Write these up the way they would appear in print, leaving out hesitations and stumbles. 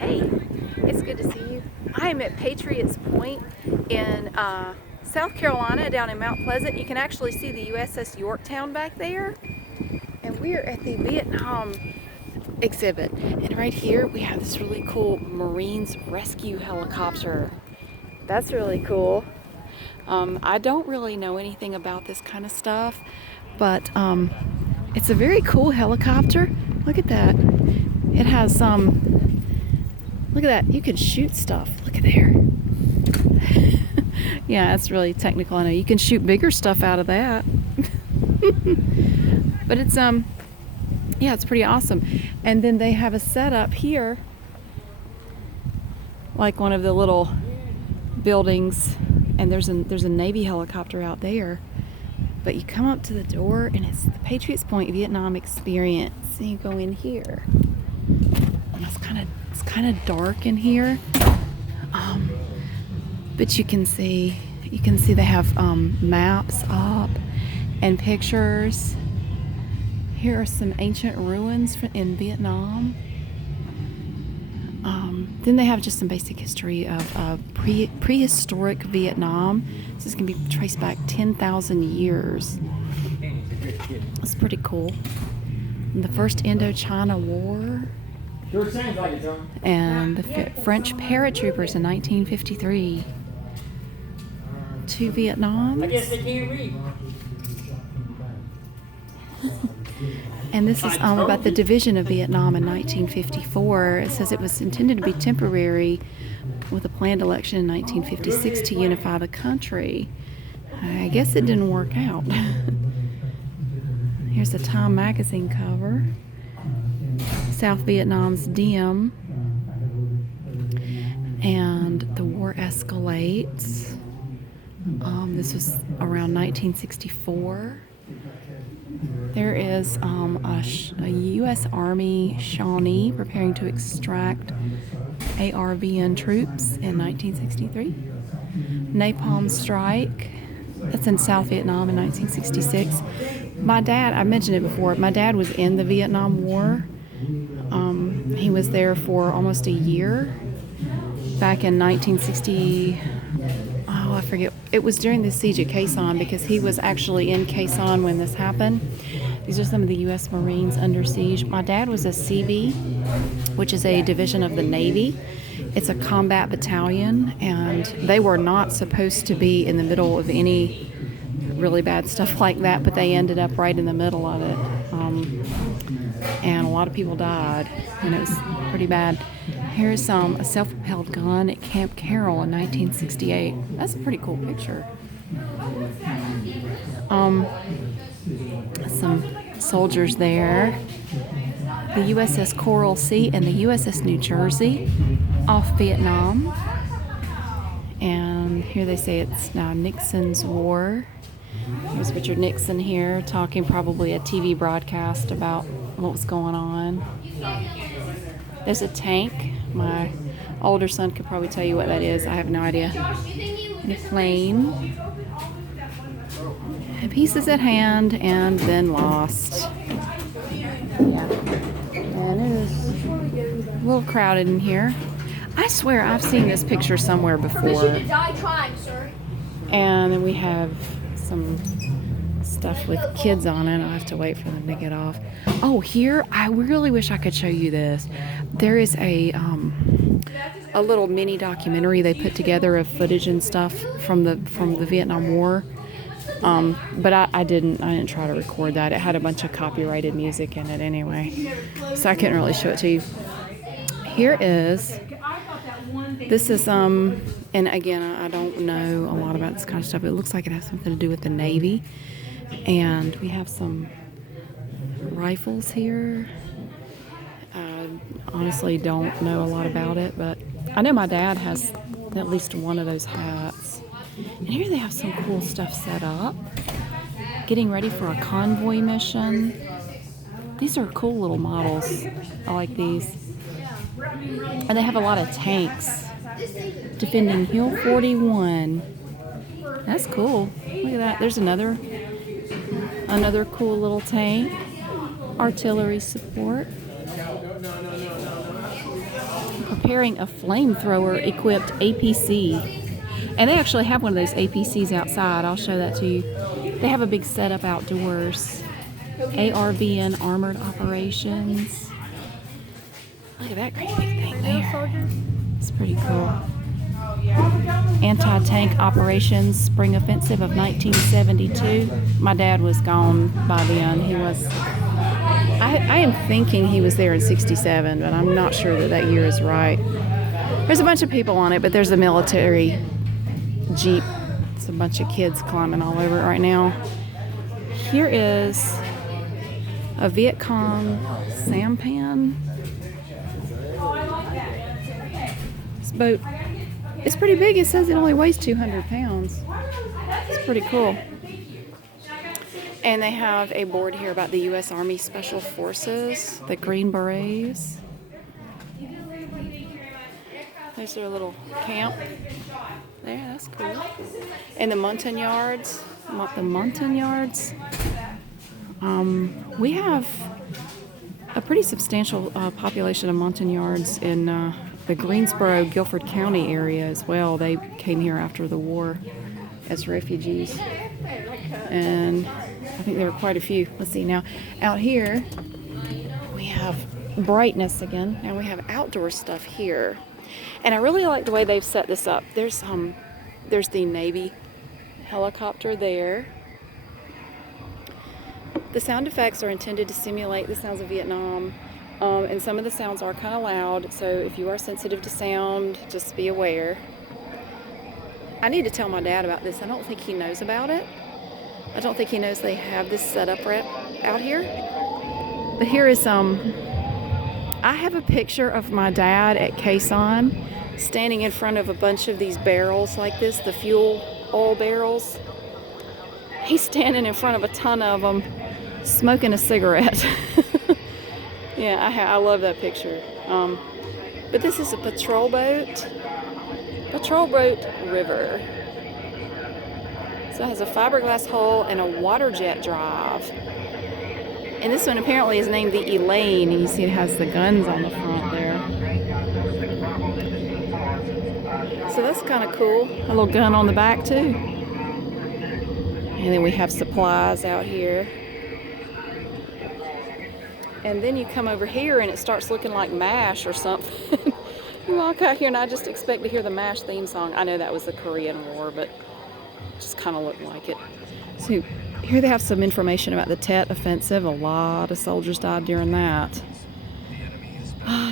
Hey, it's good to see you. I am at Patriot's Point in South Carolina, down in Mount Pleasant. You can actually see the USS Yorktown back there. And we're at the Vietnam exhibit. And right here we have this really cool Marines rescue helicopter. That's really cool. I don't really know anything about this kind of stuff, but it's a very cool helicopter. Look at that. It has look at that. You can shoot stuff. Look at there. Yeah, that's really technical. I know you can shoot bigger stuff out of that. But it's yeah, it's pretty awesome. And then they have a setup here, like one of the little buildings, and there's a Navy helicopter out there. But you come up to the door and it's the Patriot's Point Vietnam Experience. And you go in here. And it's kind of dark in here. But you can see they have maps up and pictures. Here are some ancient ruins in Vietnam. Then they have just some basic history of prehistoric Vietnam. This is going to be traced back 10,000 years. That's pretty cool. And the first Indochina War. And the French paratroopers in 1953 to Vietnam. I guess they can't read. And this is about the division of Vietnam in 1954. It says it was intended to be temporary with a planned election in 1956 to unify the country. I guess it didn't work out. Here's the Time magazine cover. South Vietnam's Diem. And the war escalates. This was around 1964. There is a U.S. Army Shawnee preparing to extract ARVN troops in 1963. Napalm Strike, that's in South Vietnam in 1966. My dad, I mentioned it before, my dad was in the Vietnam War. He was there for almost a year back in 1960. Oh, I forget. It was during the siege at Khe Sanh, because he was actually in Khe Sanh when this happened. These are some of the U.S. Marines under siege. My dad was a CB, which is a division of the Navy. It's a combat battalion, and they were not supposed to be in the middle of any really bad stuff like that, but they ended up right in the middle of it. And a lot of people died, and it was pretty bad. Here's a self-propelled gun at Camp Carroll in 1968. That's a pretty cool picture. Some soldiers there. The USS Coral Sea and the USS New Jersey off Vietnam. And here they say it's now Nixon's war. Here's Richard Nixon here talking, probably a TV broadcast about what was going on. There's a tank. My older son could probably tell you what that is. I have no idea. And a plane. And pieces at hand and then lost. Yeah. And it is a little crowded in here. I swear I've seen this picture somewhere before. And then we have some stuff with kids on it. I'll have to wait for them to get off. Oh, here, I really wish I could show you this. There is a little mini documentary they put together of footage and stuff from the Vietnam War. But I didn't try to record that. It had a bunch of copyrighted music in it anyway, so I couldn't really show it to you. Here is, this is and again, I don't know a lot about this kind of stuff. It looks like it has something to do with the Navy. And we have some rifles here. I honestly don't know a lot about it, but I know my dad has at least one of those hats. And here they have some cool stuff set up. Getting ready for a convoy mission. These are cool little models. I like these. And they have a lot of tanks. Defending Hill 41. That's cool. Look at that. There's another cool little tank. Artillery support. preparing a flamethrower-equipped APC. And they actually have one of those APCs outside. I'll show that to you. They have a big setup outdoors. ARVN Armored Operations. Look at that great big thing there. It's pretty cool. Anti-tank operations, spring offensive of 1972. My dad was gone by then. He was, I am thinking he was there in 67, but I'm not sure that year is right. There's a bunch of people on it, but there's a military Jeep. It's a bunch of kids climbing all over it right now. Here is a Viet Cong sampan. This boat is pretty big. It says it only weighs 200 pounds. It's pretty cool. And they have a board here about the U.S. Army Special Forces, the Green Berets. There's their little camp. There, that's cool. And the Montagnards. We have a pretty substantial population of Montagnards in the Greensboro, Guilford County area as well. They came here after the war as refugees. And I think there were quite a few. Let's see now. Out here, we have brightness again. Now we have outdoor stuff here. And I really like the way they've set this up. There's the Navy helicopter there. The sound effects are intended to simulate the sounds of Vietnam. And some of the sounds are kind of loud, so if you are sensitive to sound, just be aware. I need to tell my dad about this. I don't think he knows about it. I don't think he knows they have this set up right out here. But here is I have a picture of my dad at Quezon standing in front of a bunch of these barrels like this, the fuel oil barrels. He's standing in front of a ton of them, smoking a cigarette. Yeah, I love that picture. But this is a patrol boat river. So it has a fiberglass hull and a water jet drive. And this one apparently is named the Elaine, and you see it has the guns on the front there. So that's kind of cool. A little gun on the back too. And then we have supplies out here. And then you come over here and it starts looking like MASH or something. You walk out here and I just expect to hear the MASH theme song. I know that was the Korean War, but it just kind of looked like it. So here they have some information about the Tet Offensive. A lot of soldiers died during that.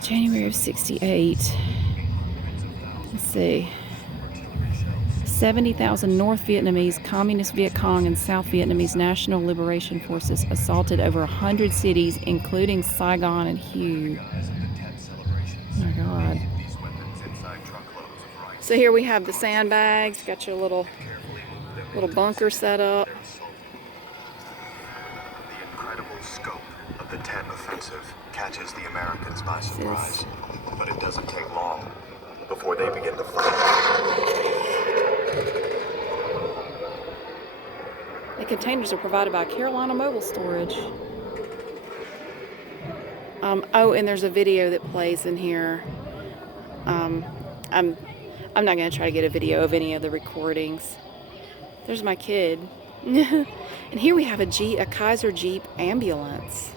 January of 68. Let's see. 70,000 North Vietnamese, Communist Viet Cong, and South Vietnamese National Liberation Forces assaulted over 100 cities, including Saigon and Hue. Oh my God. So here we have the sandbags. Got your little bunker set up. The incredible scope of the Tet Offensive catches the Americans by surprise, but it doesn't take long before they begin to fight. The containers are provided by Carolina Mobile Storage. Oh, and there's a video that plays in here. I'm not going to try to get a video of any of the recordings. There's my kid. And here we have a Kaiser Jeep ambulance.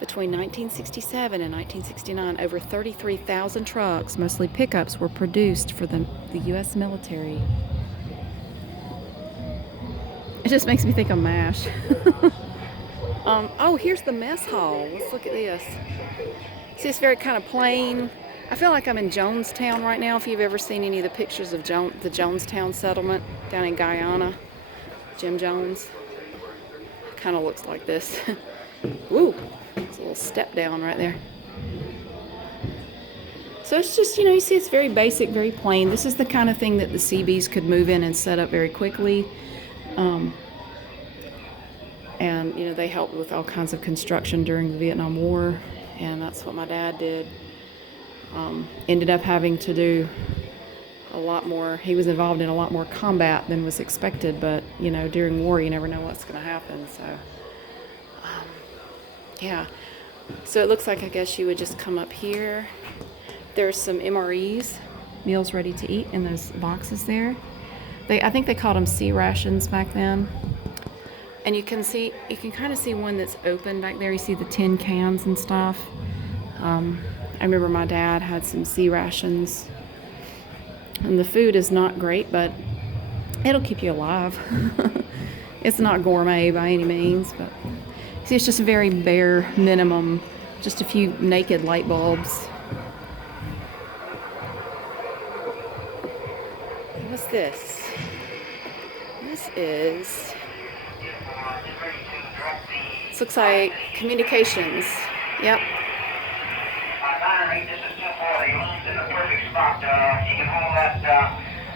Between 1967 and 1969, over 33,000 trucks, mostly pickups, were produced for the U.S. military. It just makes me think of MASH. Oh, here's the mess hall. Let's look at this. See, it's very kind of plain. I feel like I'm in Jonestown right now. If you've ever seen any of the pictures of the Jonestown settlement down in Guyana, Jim Jones. Kind of looks like this. Woo! It's a little step down right there. So it's just, you see, it's very basic, very plain. This is the kind of thing that the Seabees could move in and set up very quickly. And, they helped with all kinds of construction during the Vietnam War, and that's what my dad did. Ended up having to do a lot more. He was involved in a lot more combat than was expected, but, during war, you never know what's going to happen, so, yeah. So it looks like, I guess you would just come up here. There's some MREs, meals ready to eat, in those boxes there. I think they called them sea rations back then. And you can kind of see one that's open back there. You see the tin cans and stuff. I remember my dad had some sea rations. And the food is not great, but it'll keep you alive. It's not gourmet by any means, but see, it's just a very bare minimum. Just a few naked light bulbs. What's this? This looks like communications. Yep.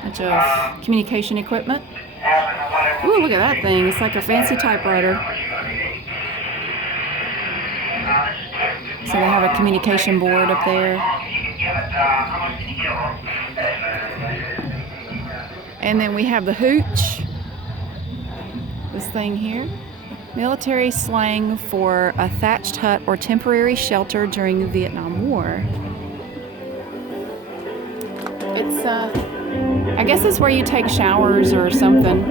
Bunch of communication equipment. Ooh, look at that thing. It's like a fancy typewriter. So they have a communication board up there. And then we have the hooch. This thing here. Military slang for a thatched hut or temporary shelter during the Vietnam War. It's, I guess it's where you take showers or something,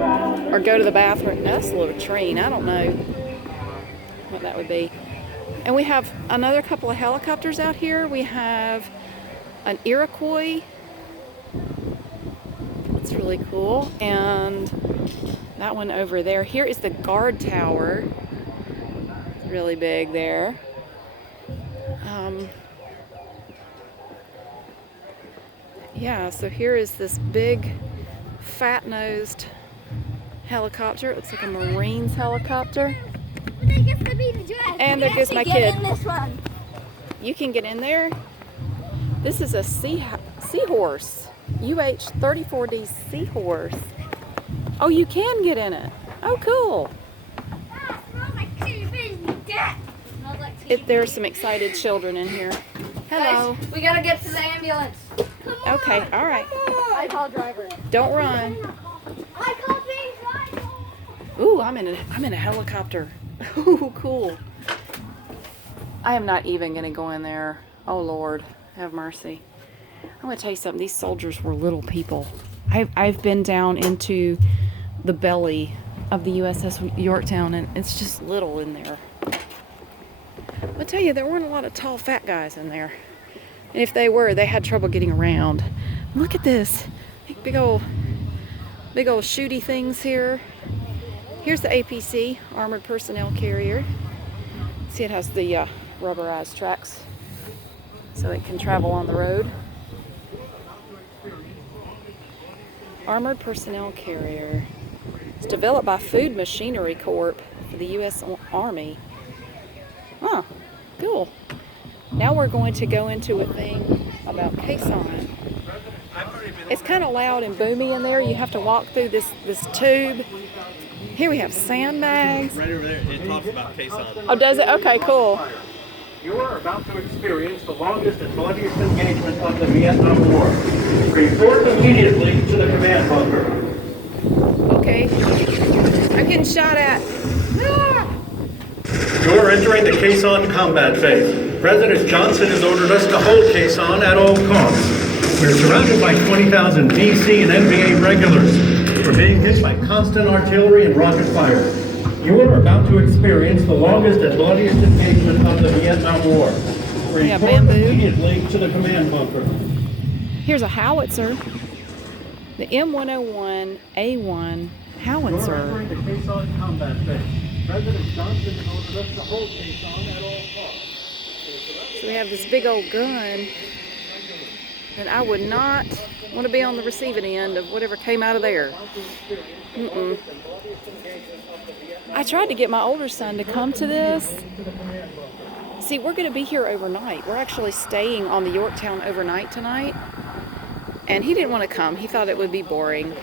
or go to the bathroom. No, that's a little train. I don't know what that would be. And we have another couple of helicopters out here. We have an Iroquois. It's really cool. And that one over there. Here is the guard tower. It's really big there. Yeah, so here is this big fat-nosed helicopter. It looks like a Marines helicopter. And there goes my kid. You can get in there. This is a seahorse. UH-34D seahorse. Oh, you can get in it. Oh, cool. There are some excited children in here. Hello. Guys, we gotta get to the ambulance. Okay, all right. I call driver. Don't run. I call driver. Ooh, I'm in a helicopter. Ooh, cool. I am not even gonna go in there. Oh Lord, have mercy. I'm gonna tell you something. These soldiers were little people. I've been down into the belly of the USS Yorktown, and it's just little in there. I'll tell you, there weren't a lot of tall, fat guys in there. And if they were, they had trouble getting around. Look at this. Big old shooty things here. Here's the APC, Armored Personnel Carrier. See, it has the rubberized tracks so it can travel on the road. Armored Personnel Carrier. It's developed by Food Machinery Corp for the U.S. Army. Huh, cool. Now we're going to go into a thing about caisson. It's kind of loud and boomy in there. You have to walk through this tube. Here we have sandbags. Right over there, it talks about caisson. Oh, does it? Okay, cool. You are about to experience the longest and bloodiest engagement of the Vietnam War. Report immediately to the command bunker. Okay. I'm getting shot at. You are entering the caisson combat phase. President Johnson has ordered us to hold caisson at all costs. We're surrounded by 20,000 DC and NBA regulars. We're being hit by constant artillery and rocket fire. You are about to experience the longest and bloodiest engagement of the Vietnam War. Report immediately to the command bunker. Here's a howitzer. The M101A1 howitzer. Entering the caisson combat phase. President Johnson has ordered us to hold caisson at all costs. So we have this big old gun, and I would not want to be on the receiving end of whatever came out of there. I tried to get my older son to come to this. See, we're going to be here overnight. We're actually staying on the Yorktown overnight tonight, and he didn't want to come. He thought it would be boring.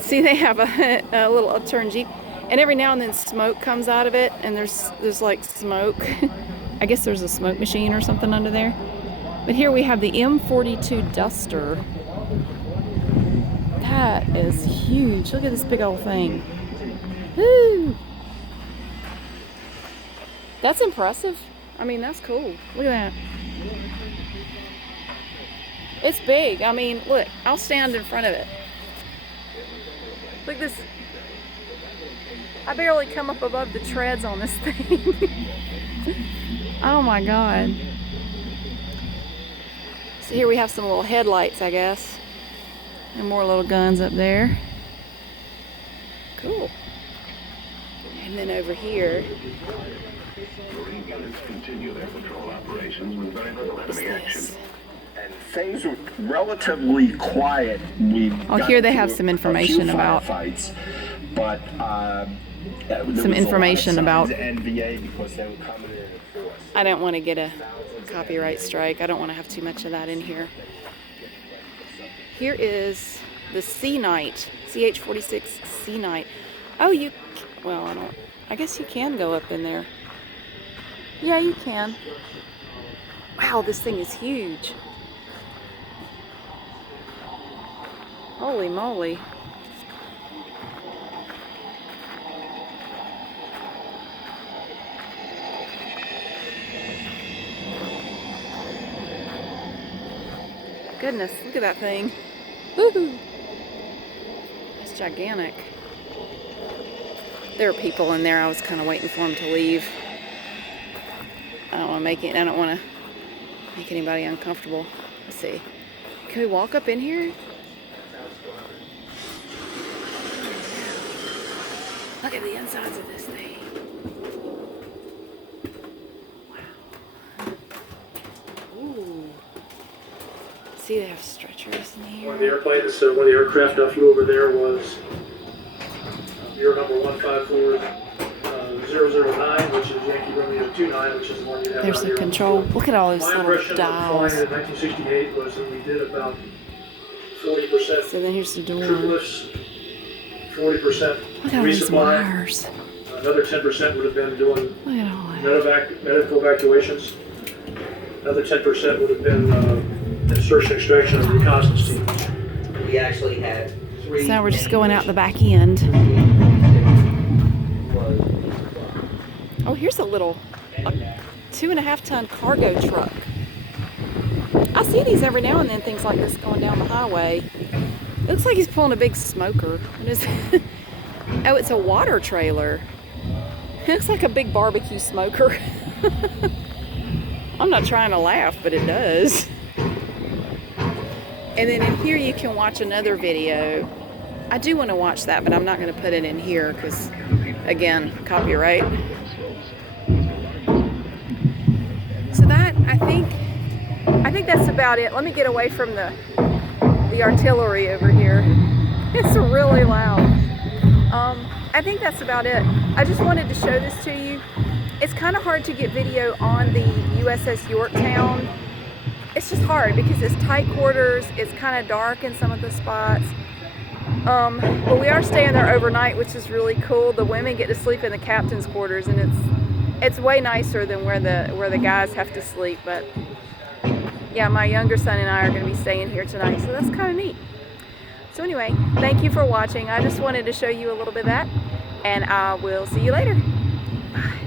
See, they have a little upturned Jeep, and every now and then smoke comes out of it, and there's like smoke. I guess there's a smoke machine or something under there. But here we have the M42 Duster. That is huge. Look at this big old thing. Woo! That's impressive. I mean, that's cool. Look at that. It's big. I mean, look, I'll stand in front of it. Look at this. I barely come up above the treads on this thing. Oh my God. So here we have some little headlights, I guess. And more little guns up there. Cool. And then over here. Continue their patrol operations with very little enemy action. And things were relatively quiet. Oh, here they have some information about fights, but some information about. NVA because they were coming in force. I don't want to get a copyright strike. I don't want to have too much of that in here. Here is the Sea Knight, CH-46 Sea Knight. Oh, well, I guess you can go up in there. Yeah, you can. Wow, this thing is huge. Holy moly. Goodness, look at that thing. Woohoo! It's gigantic. There are people in there. I was kind of waiting for them to leave. I don't want to make anybody uncomfortable. Let's see. Can we walk up in here? Look at the insides of this thing. Wow. Ooh. See, they have stretchers in here. One of the airplanes, one of the aircraft I flew over there was Bureau number 154-009, which is Yankee Romeo 29, which is the one you have. There's the control. Look at all those little dials. My impression of flying in 1968 was that we did about 40%. So then here's the door. Troop lifts, 40% Look at all these resupply. wires. Another 10% would have been doing Look at all that. medical evacuations. Another 10% would have been insertion, extraction, and reconnaissance team. We actually had 3. So now we're just going out the back end. Oh, here's a 2.5 ton cargo truck. I see these every now and then, things like this going down the highway. It looks like he's pulling a big smoker. What is it? Oh, it's a water trailer. It looks like a big barbecue smoker. I'm not trying to laugh, but it does. And then in here you can watch another video. I do want to watch that, but I'm not going to put it in here because, again, copyright. So that, I think that's about it. Let me get away from the artillery over here. It's really loud. I think that's about it. I just wanted to show this to you. It's kind of hard to get video on the USS Yorktown. It's just hard because it's tight quarters. It's kind of dark in some of the spots. But we are staying there overnight, which is really cool. The women get to sleep in the captain's quarters, and it's way nicer than where the guys have to sleep. But yeah, my younger son and I are going to be staying here tonight, so that's kind of neat. So anyway, thank you for watching. I just wanted to show you a little bit of that, and I will see you later. Bye.